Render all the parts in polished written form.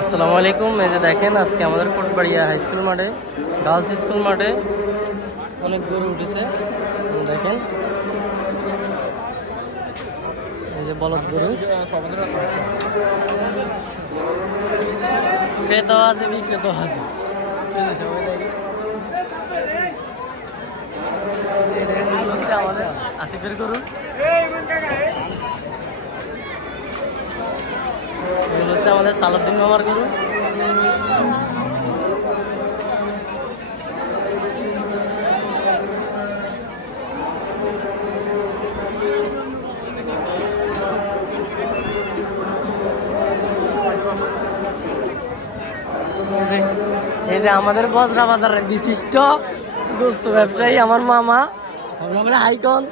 আসসালামু আলাইকুম। এই যে দেখেন আজকে আমাদের কোটবাড়িয়া হাই স্কুল মাঠে, গার্লস স্কুল মাঠে অনেক গরু উঠেছে। দেখেন এই যে বলদ গরু, ক্রেতাও আছে বিক্রেতাও আছে। হচ্ছে আমাদের আসিফের গরু, এগুলো হচ্ছে আমাদের সালাউদ্দিন মামার গরু। এই যে আমাদের বজরা বাজারের বিশিষ্ট গোস্ত ব্যবসায়ী আমার মামা, আমরা হাইকন।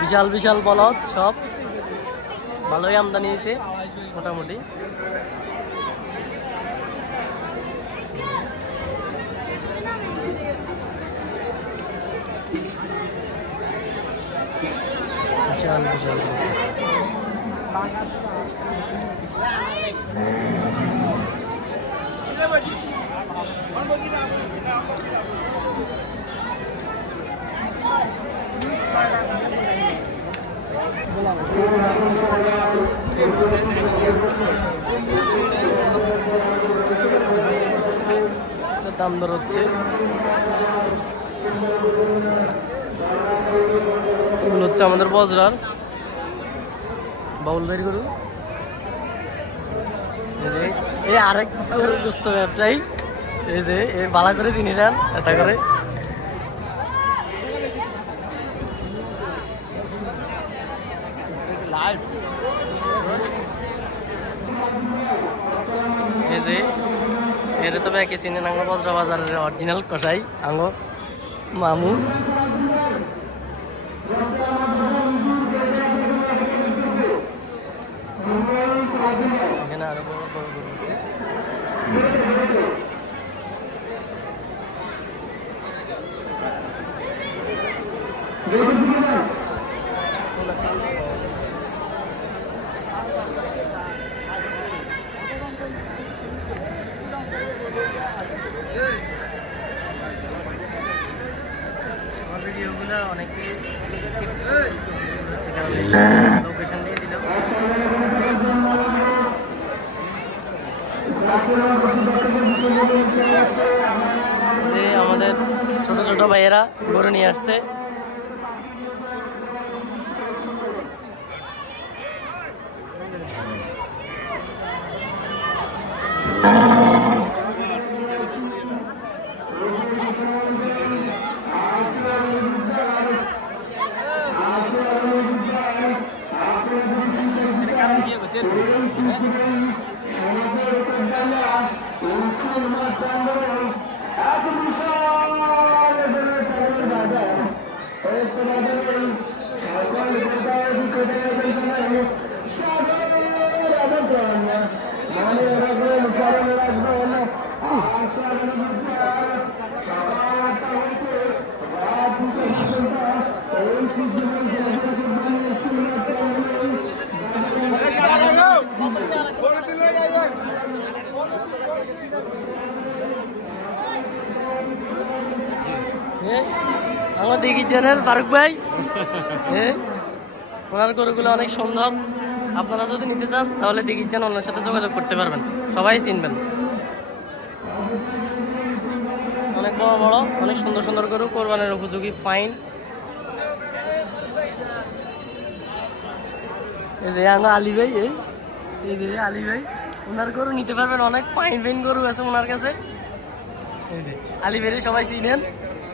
বিশাল বিশাল বলদ, সব ভালোই আমদানি হয়েছে মোটামুটি। বিশাল বিশাল দাম দর হচ্ছে। এগুলো হচ্ছে আমাদের বজরার বাউল ভাইয়ের গরু। এই আরেক গোস্ত ব্যবসায়ী, এই যে এই বালা করে চিনি নেন এটা করে। এই যে এটা তবে একে চিনেন আঙ্গ বজরা বাজারের অরিজিনাল কষাই আঙ্গ মামু। এখানে আরো বড় বড় গরু আছে। ভিডিওগুলো অনেকে লোকেশন দিয়ে দিলাম। যে আমাদের ছোট ছোট ভাইয়েরা গরু নিয়ে আসছে। আমার দেখি জানেন ফারুক ভাই, ওনার গরুগুলো অনেক সুন্দর। আপনারা যদি নিতে চান তাহলে দেখি যান, ওনার সাথে যোগাযোগ করতে পারবেন, সবাই চিনবেন। অনেক বড় বড় অনেক সুন্দর সুন্দর গরু, কোরবানির উপযোগী ফাইন। এই যে আলী ভাই, এই যে আলী ভাই, ওনার গরু নিতে পারবেন, অনেক ফাইন ফাইন গরু আছে ওনার কাছে। এই যে আলী ভাই সবাই চিনেন,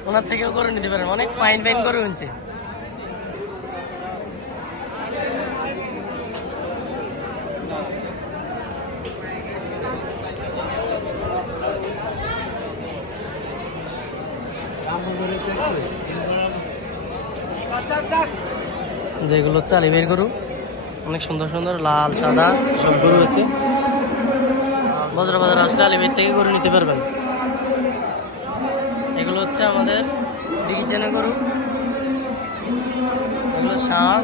ওনার থেকেও গরু নিতে পারেন, অনেক ফাইন ফাইন গরু হচ্ছে। যেগুলো হচ্ছে আলী ভাইয়ের গরু, অনেক সুন্দর সুন্দর লাল সাদা সব গরু আছে। বজরা বাজার আসলে আলী ভাই থেকে গরু নিতে পারবেন। এগুলো হচ্ছে আমাদের ফিজেনে গরু, এগুলো সাপ।